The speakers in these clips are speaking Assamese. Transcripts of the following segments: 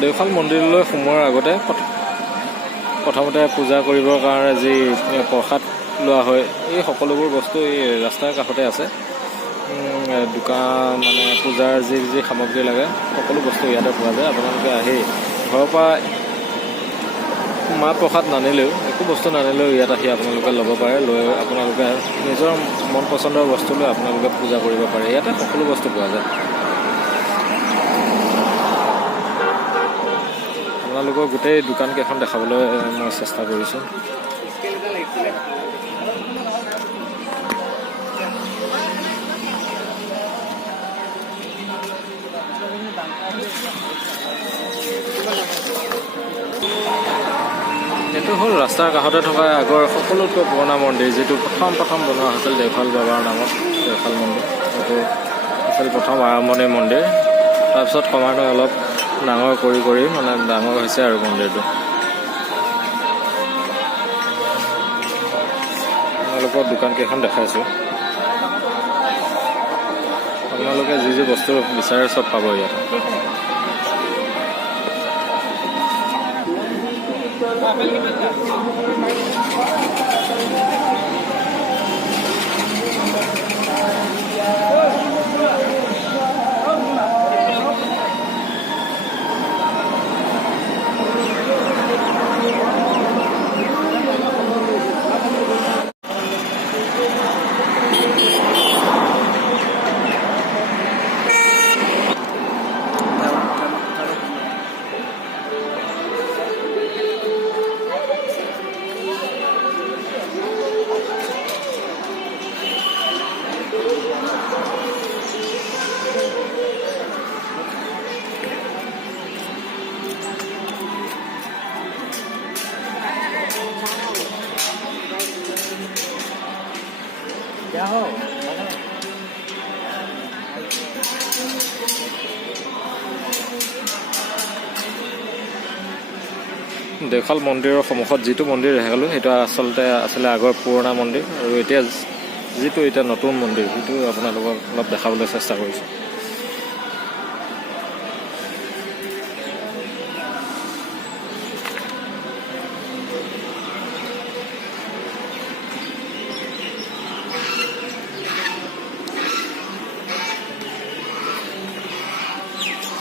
দেওশাল মন্দিৰলৈ সোমোৱাৰ আগতে প্ৰথমতে পূজা কৰিবৰ কাৰণে যি প্ৰসাদ লোৱা হয়, এই সকলোবোৰ বস্তু এই ৰাস্তাৰ কাষতে আছে। দোকান মানে পূজাৰ যি যি সামগ্ৰী লাগে সকলো বস্তু ইয়াতে পোৱা যায়। আপোনালোকে আহি ঘৰৰ পৰা মাহ প্ৰসাদ নানিলেও, একো বস্তু নানিলেও ইয়াত আহি আপোনালোকে ল'ব পাৰে। লৈ আপোনালোকে নিজৰ মন পচন্দৰ বস্তু লৈ আপোনালোকে পূজা কৰিব পাৰে। ইয়াতে সকলো বস্তু পোৱা যায়। আপোনালোকৰ গোটেই দোকানকেইখন দেখাবলৈ মই চেষ্টা কৰিছোঁ। এইটো হ'ল ৰাস্তাৰ কাষতে থকা আগৰ সকলোতকৈ পুৰণা মন্দিৰ, যিটো প্ৰথম বনোৱা হৈছিল দেওশাল বাবাৰ নামত। দেওশাল মন্দিৰ এইটো আছিল প্ৰথম আৰম্ভণিৰ মন্দিৰ। তাৰপিছত ক্ৰমান্বয়ে অলপ ডাঙৰ কৰি মানে ডাঙৰ হৈছে আৰু মন্দিৰটো। আপোনালোকৰ দোকানকেইখন দেখাইছোঁ। আপোনালোকে যি যি বস্তু বিচাৰে চব পাব ইয়াতে। দেওশাল মন্দিৰৰ সন্মুখত যিটো মন্দিৰ দেখালোঁ সেইটো আচলতে আছিলে আগৰ পুৰণা মন্দিৰ, আৰু এতিয়া যিটো নতুন মন্দিৰ সেইটো আপোনালোকক অলপ দেখাবলৈ চেষ্টা কৰিছোঁ।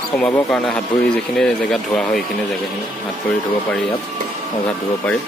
সোমাবৰ কাৰণে হাত ভৰি যিখিনি জেগাত ধোৱা হয় এইখিনি জেগাখিনি হাত ভৰি ধুব পাৰি, ইয়াত হাত ধুব পাৰি।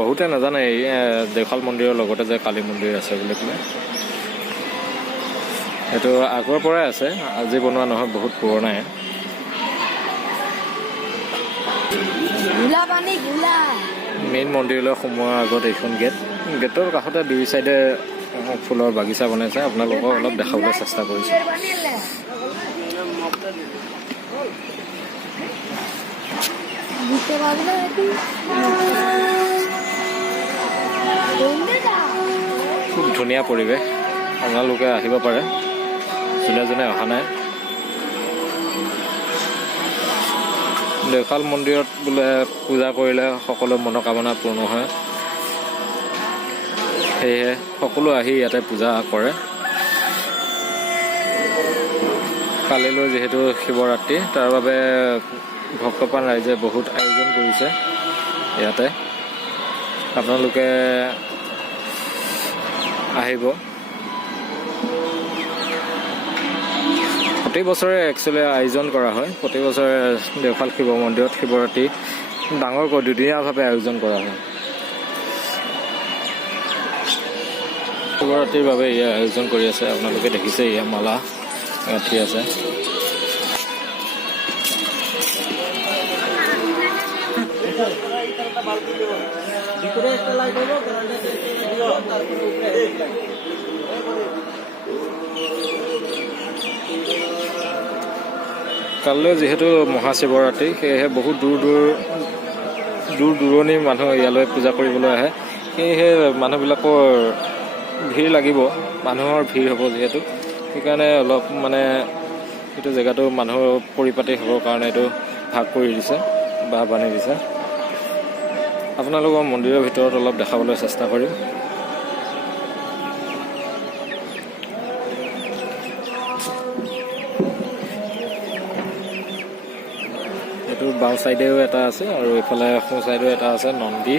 বহুতে নাজানে এই দেওশাল মন্দিৰৰ লগতে যে কালী মন্দিৰ আছে বুলি ক'লে। সেইটো আগৰ পৰাই আছে, আজি বনোৱা নহয়, বহুত পুৰণাই। মেইন মন্দিৰলৈ সোমোৱাৰ আগত এইখন গেটৰ কাষতে দুই চাইডে ফুলৰ বাগিচা বনাইছে। আপোনালোকক অলপ দেখাবলৈ চেষ্টা কৰিছোঁ। খুব ধুনীয়া পৰিৱেশ, আপোনালোকে আহিব পাৰে যোনে অহা নাই। দেওশাল মন্দিৰত বোলে পূজা কৰিলে সকলো মনোকামনা পূৰ্ণ হয়, সেয়েহে সকলো আহি ইয়াতে পূজা কৰে। কালিলৈ যিহেতু শিৱৰাত্ৰি, তাৰ বাবে ভক্তপ্ৰাণ ৰাইজে বহুত আয়োজন কৰিছে ইয়াতে। আপোনালোকে আহিব। প্ৰতি বছৰে একচুৱেলি আয়োজন কৰা হয়। প্ৰতি বছৰে দেওশাল শিৱ মন্দিৰত শিৱৰাত্ৰি ডাঙৰকৈ দুদিনীয়াভাৱে আয়োজন কৰা হয়। শিৱৰাত্ৰিৰ বাবে ইয়াৰ আয়োজন কৰি আছে। আপোনালোকে দেখিছে ইয়াৰ মালা গাঁঠি আছে। ভিতৰে একটা লাইট হলো কাইলৈ যিহেতু মহাশিৱৰাত্ৰি, সেয়েহে বহুত দূৰ দূৰণিৰ মানুহ ইয়ালৈ পূজা কৰিবলৈ আহে। সেয়েহে মানুহবিলাকৰ ভিৰ লাগিব, মানুহৰ ভিৰ হ'ব যিহেতু, সেইকাৰণে অলপ মানে এইটো জেগাটো মানুহৰ পৰিপাটি হ'বৰ কাৰণে এইটো ভাগ কৰি দিছে বা বান্ধি দিছে। আপোনালোকৰ মন্দিৰৰ ভিতৰত অলপ দেখাবলৈ চেষ্টা কৰিম। এইটো বাওঁ চাইডেও এটা আছে আৰু এইফালে সোঁ চাইডেও এটা আছে নন্দী।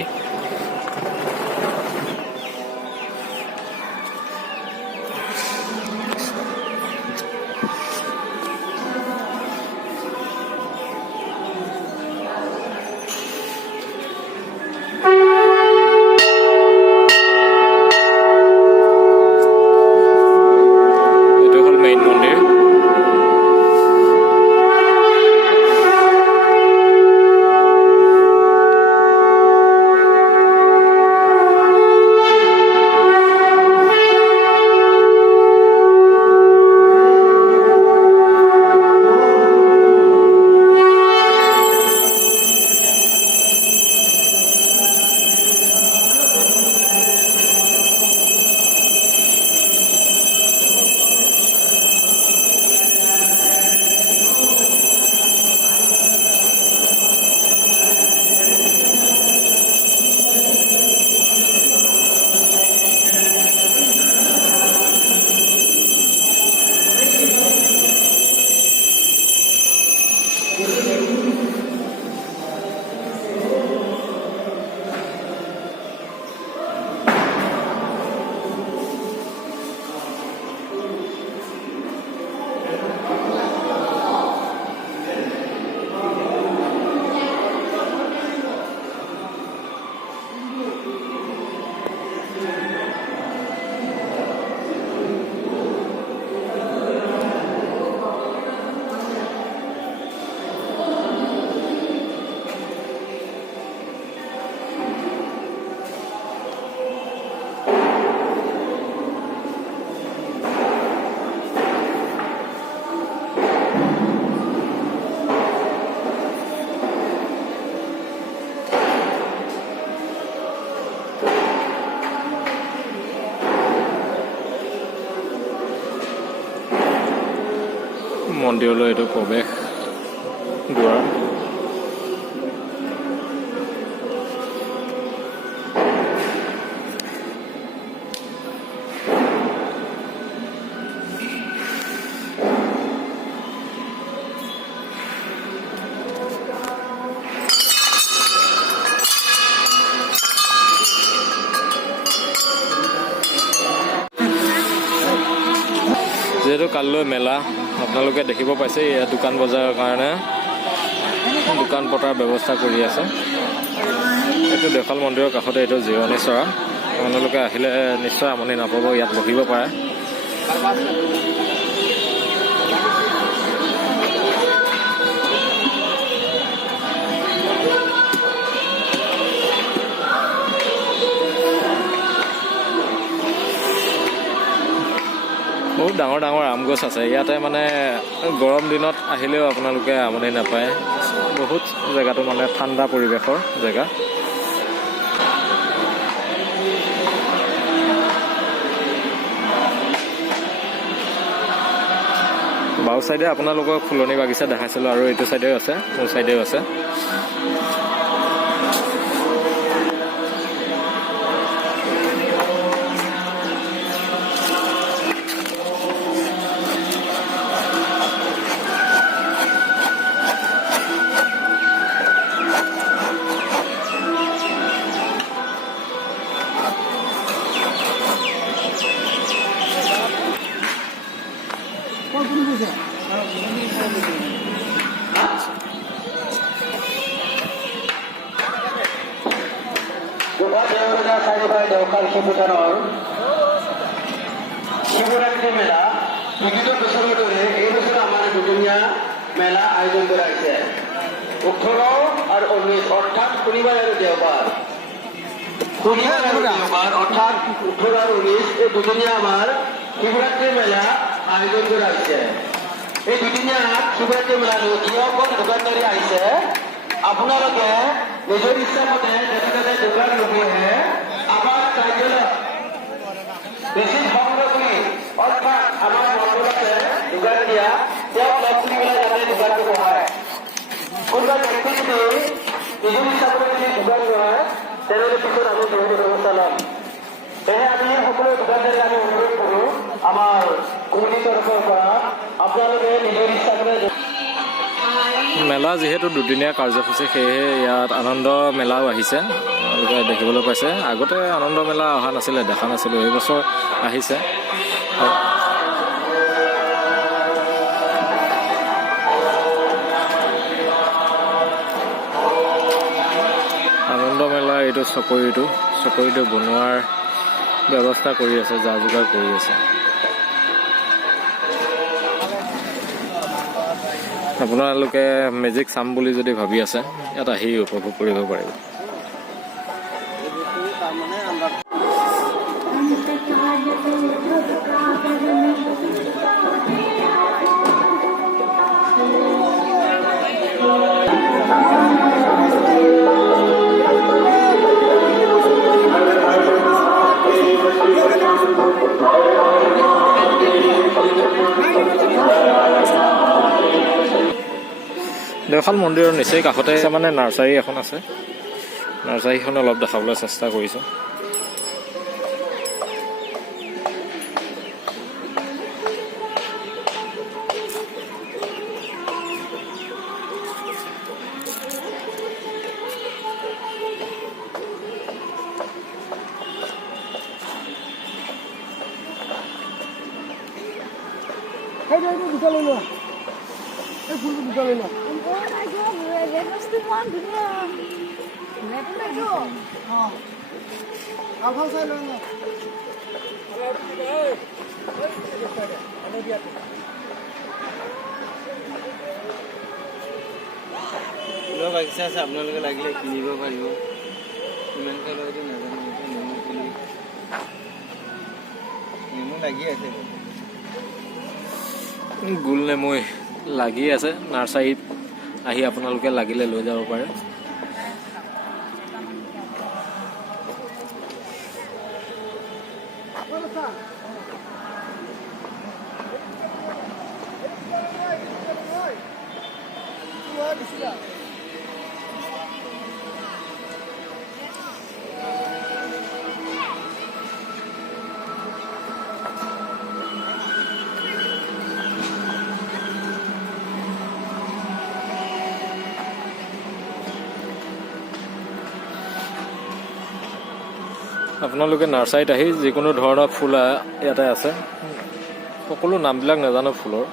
মন্দিৰলৈ এইটো প্ৰৱেশ দুৱাৰ। যিহেতু কাইলৈ মেলা, আপোনালোকে দেখিব পাইছে ইয়াত দোকান বজাৰৰ কাৰণে দোকান পতাৰ ব্যৱস্থা কৰি আছে। এইটো দেওশাল মন্দিৰৰ কাষতে এইটো জিৰণি চৰা। আপোনালোকে আহিলে নিশ্চয় আমনি নাপাব, ইয়াত বহিব পাৰে। বহুত ডাঙৰ ডাঙৰ আম গছ আছে ইয়াতে, মানে গৰম দিনত আহিলেও আপোনালোকে আমনি নাপায়। বহুত জেগাটো মানে ঠাণ্ডা পৰিৱেশৰ জেগা। বাওঁ চাইডে আপোনালোকক ফুলনি বাগিচা দেখাইছিলোঁ আৰু এইটো চাইডেও আছে, মোৰ চাইডেও আছে। দেওশাল শিৱথানৰ শিৱৰাত্ৰি মেলা বিগত বছৰৰ দৰে এই বছৰ আমাৰ দুদিনীয়া মেলা আয়োজন কৰা হৈছে। 18 আৰু 19 অৰ্থাৎ শনিবাৰ আৰু দেওবাৰ শনিবাৰ এবং দেওবাৰ অৰ্থাৎ 18 আৰ 19 এই দুদিনীয়া আমাৰ শিৱৰাত্ৰি মেলা আয়োজন কৰা হৈছে। এই দুদিনীয়া শিৱৰাত্ৰি মেলালৈ যিসকল দোকানদাৰী আহিছে আপোনালোকে নিজৰ ইচ্ছামতে যেনেদৰে দোকান নবহে আমাৰ কাৰ্যালয়ত বেছি সংগ্ৰহ কৰি অৰ্থাৎ আমাৰ মণ্ডলতে দোকান দিয়া তেওঁক লগ কৰি পেলাই যাতে দোকানটো বহায়। কোনোবা ব্যক্তি যদি নিজৰ ইচ্ছামতে যদি দোকান বহায় তেনেহ'লে পিছত আমি বহুতো ব্যৱস্থা ল'ম। সেয়ে আমি সকলো দোকানদাৰী আমি অনুৰোধ কৰোঁ আমাৰ কমিটিৰ তৰফৰ পৰা আপোনালোকে নিজৰ ইচ্ছা কৰে মেলা যিহেতু দুদিনীয়া কাৰ্যসূচী সেয়েহে ইয়াত আনন্দ মেলাও আহিছে, আপোনালোকে দেখিবলৈ পাইছে। আগতে আনন্দ মেলা অহা নাছিলে, দেখা নাছিলোঁ, এইবছৰ আহিছে। আনন্দ মেলা এইটো চকৰিটো বনোৱাৰ ব্যৱস্থা কৰি আছে, যা যোগাৰ কৰি আছে। আপোনালোকে মেজিক চাম বুলি যদি ভাবি আছে ইয়াত আহি উপভোগ কৰিব পাৰিব। দেওশাল মন্দিৰৰ নিচেই কাষতে মানে নাৰ্চাৰী এখন আছে, নাৰ্চাৰীখন অলপ দেখাবলৈ চেষ্টা কৰিছোঁ। বাগিচা আছে, আপোনালোকে লাগিলে কিনিব পাৰিব। ইমানকৈ লগতো নাজানো, নেমু পুলি নেমু লাগি আছে, গোল নেমু লাগি আছে। নাৰ্চাৰীত আহি আপোনালোকে লাগিলে লৈ যাব পাৰে। আপোনালোকে নাৰ্চাৰীত আহি যিকোনো ধৰণৰ ফুল ইয়াতে আছে, সকলো নামবিলাক নাজানো ফুলৰ,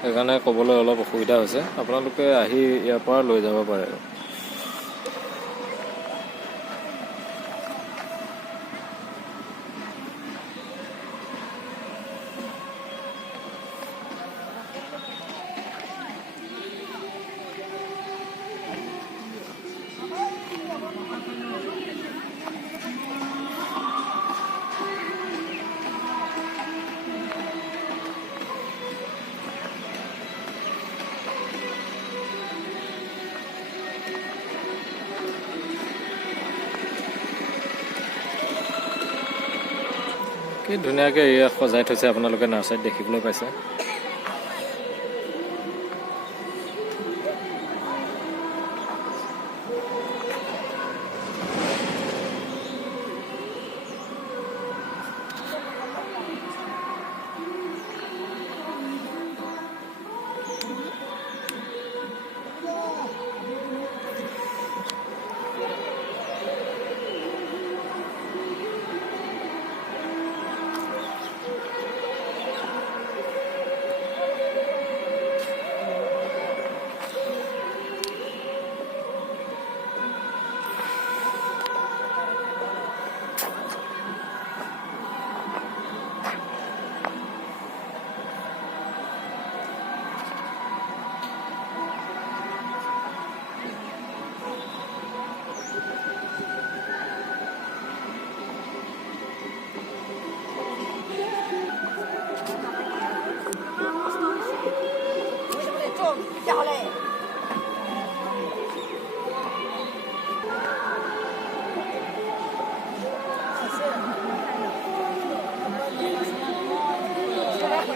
সেইকাৰণে ক'বলৈ অলপ অসুবিধা হৈছে। আপোনালোকে আহি ইয়াৰ পৰা লৈ যাব পাৰে। কি ধুনীয়াকৈ এয়া সজাই থৈছে, আপোনালোকে নাৰ্চাৰীত দেখিবলৈ পাইছে।